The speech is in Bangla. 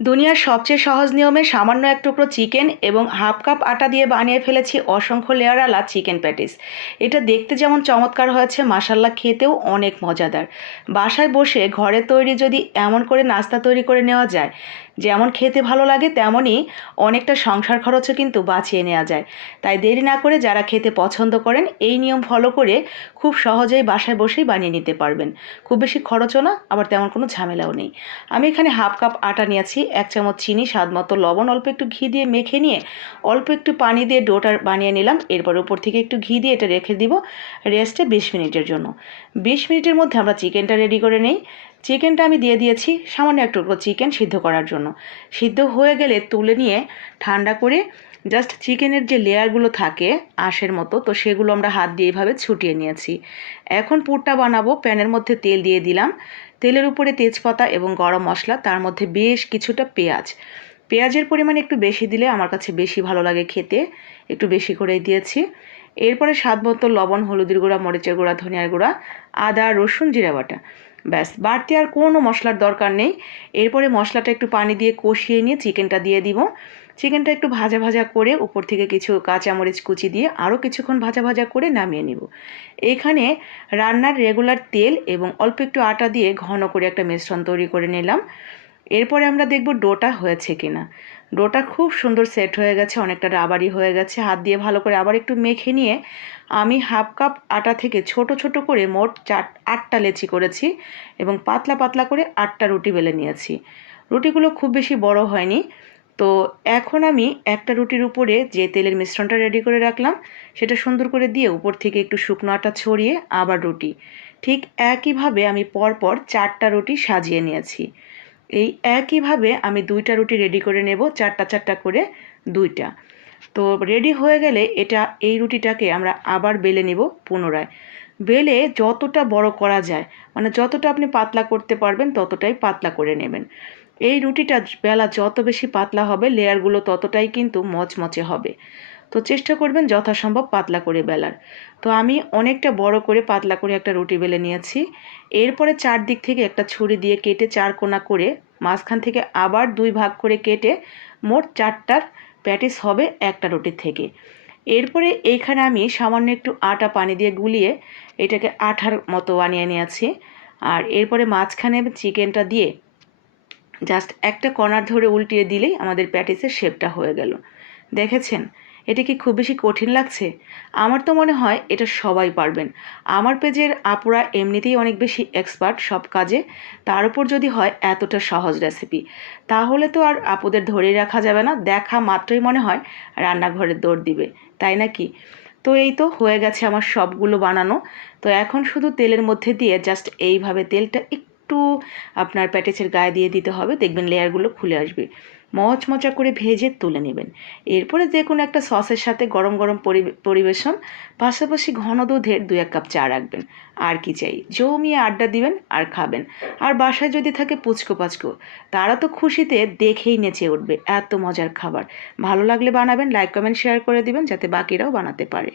দুনিয়ার সবচেয়ে সহজ নিয়মে সামান্য এক টুকরো চিকেন এবং হাফ কাপ আটা দিয়ে বানিয়ে ফেলেছি অসংখ্য লেয়ারওয়ালা চিকেন প্যাটিস। এটা দেখতে যেমন চমৎকার হয়েছে মাসাল্লা খেতেও অনেক মজাদার। বাসায় বসে ঘরে তৈরি যদি এমন করে নাস্তা তৈরি করে নেওয়া যায় যেমন খেতে ভালো লাগে, তেমনই অনেকটা সংসার খরচও কিন্তু বাঁচিয়ে নেওয়া যায়। তাই দেরি না করে যারা খেতে পছন্দ করেন, এই নিয়ম ফলো করে খুব সহজেই বাসায় বসেই বানিয়ে নিতে পারবেন। খুব বেশি খরচও না, আবার তেমন কোনো ঝামেলাও নেই। আমি এখানে হাফ কাপ আটা নিয়েছি, এক চামচ চিনি, স্বাদ মতো লবণ, অল্প একটু ঘি দিয়ে মেখে নিয়ে অল্প একটু পানি দিয়ে ডোটা বানিয়ে নিলাম। এরপর উপর থেকে একটু ঘি দিয়ে এটা রেখে দিব রেস্টে বিশ মিনিটের জন্য। বিশ মিনিটের মধ্যে আমরা চিকেনটা রেডি করে নেই। চিকেনটা আমি দিয়ে দিয়েছি সামান্য এক টুকরো চিকেন সিদ্ধ করার জন্য। সিদ্ধ হয়ে গেলে তুলে নিয়ে ঠান্ডা করে জাস্ট চিকেনের যে লেয়ারগুলো থাকে আঁশের মতো, তো সেগুলো আমরা হাত দিয়ে এভাবে ছুটিয়ে নিয়েছি। এখন পুরটা বানাবো, প্যানের মধ্যে তেল দিয়ে দিলাম। তেলের উপরে তেজপাতা এবং গরম মশলা, তার মধ্যে বেশ কিছুটা পেঁয়াজ। পেঁয়াজের পরিমাণ একটু বেশি দিলে আমার কাছে বেশি ভালো লাগে খেতে, একটু বেশি করেই দিয়েছি। এরপরে স্বাদ মতো লবণ, হলুদের গুঁড়া, মরিচের গুঁড়া, ধনিয়ার গুঁড়া, আদা, রসুন, জিরা বাটা। ব্যাস, বাড়তি আর কোনো মশলার দরকার নেই। এরপরে মশলাটা একটু পানি দিয়ে কষিয়ে নিয়ে চিকেনটা দিয়ে দিব। চিকেনটা একটু ভাজা ভাজা করে উপর থেকে কিছু কাঁচামরিচ কুচি দিয়ে আরও কিছুক্ষণ ভাজা ভাজা করে নামিয়ে নিব। এখানে রান্নার রেগুলার তেল এবং অল্প একটু আটা দিয়ে ঘন করে একটা মিশ্রণ তৈরি করে নিলাম। এরপরে আমরা দেখব ডোটা হয়েছে কিনা। ডোটা খুব সুন্দর সেট হয়ে গেছে, অনেকটা রাবারি হয়ে গেছে। হাত দিয়ে ভালো করে আবার একটু মেখে নিয়ে আমি হাফ কাপ আটা থেকে ছোট ছোট করে মোট চার, আটটা লেচি করেছি এবং পাতলা পাতলা করে আটটা রুটি বেলে নিয়েছি। রুটিগুলো খুব বেশি বড় হয়নি। তো এখন আমি একটা রুটির উপরে যে তেলের মিশ্রণটা রেডি করে রাখলাম, সেটা সুন্দর করে দিয়ে উপর থেকে একটু শুকনো আটা ছড়িয়ে আবার রুটি। ঠিক একইভাবে আমি পরপর চারটা রুটি সাজিয়ে নিয়েছি। এই একইভাবে আমি দুইটা রুটি রেডি করে নেব, চারটা চারটা করে দুইটা। তো রেডি হয়ে গেলে এটা, এই রুটিটাকে আমরা আবার বেলে নেব পুনরায়। বেলে যতটা বড় করা যায় মানে যতটা আপনি পাতলা করতে পারবেন ততটাই পাতলা করে নেবেন। এই রুটিটা বেলা যত বেশি পাতলা হবে লেয়ারগুলো ততটাই কিন্তু মচমচে হবে। তো চেষ্টা করবেন যথাসম্ভব পাতলা করে বেলার। তো আমি অনেকটা বড় করে পাতলা করে একটা রুটি বেলে নিয়েছি। এরপরে চারদিক থেকে একটা ছুরি দিয়ে কেটে চার কোনা করে মাঝখান থেকে আবার দুই ভাগ করে কেটে মোট চারটার প্যাটিস হবে একটা রুটির থেকে। এরপরে এইখানে আমি সামান্য একটু আটা পানি দিয়ে গুলিয়ে এটাকে আঠার মতো বানিয়ে নিয়েছি। আর এরপরে মাঝখানে চিকেনটা দিয়ে জাস্ট একটা কর্নার ধরে উল্টিয়ে দিলেই আমাদের প্যাটিসের শেপটা হয়ে গেল। দেখেছেন? এটা কি খুব বেশি কঠিন লাগছে? আমার তো মনে হয় এটা সবাই পারবেন। আমার পেজের আপুরা এমনিতেই অনেক বেশি এক্সপার্ট সব কাজে। তার উপর যদি হয় এতটা সহজ রেসিপি তাহলে তো আর আপুদের ধরে রাখা যাবে না। দেখা মাত্রই মনে হয় রান্নাঘরে দৌড় দিবে। তাই নাকি? তো এই তো হয়ে গেছে আমার সবগুলো বানানো। তো এখন শুধু তেলের মধ্যে দিয়ে জাস্ট এইভাবে তেলটা একটু আপনার প্যাটেসের গায়ে দিয়ে দিতে হবে। দেখবেন লেয়ারগুলো খুলে আসবে। মচমচা করে ভেজে তুলে নেবেন। এরপরে যে কোনো একটা সসের সাথে গরম গরম পরিবেশন, পাশাপাশি ঘন দুধের দু এক কাপ চা রাখবেন। আর কি চাই? জমিয়ে আড্ডা দিবেন আর খাবেন। আর বাসায় যদি থাকে পুচকো পাচকো, তারা তো খুশিতে দেখেই নেচে উঠবে। এত মজার খাবার। ভালো লাগলে বানাবেন, লাইক, কমেন্ট, শেয়ার করে দিবেন, যাতে বাকিরাও বানাতে পারে।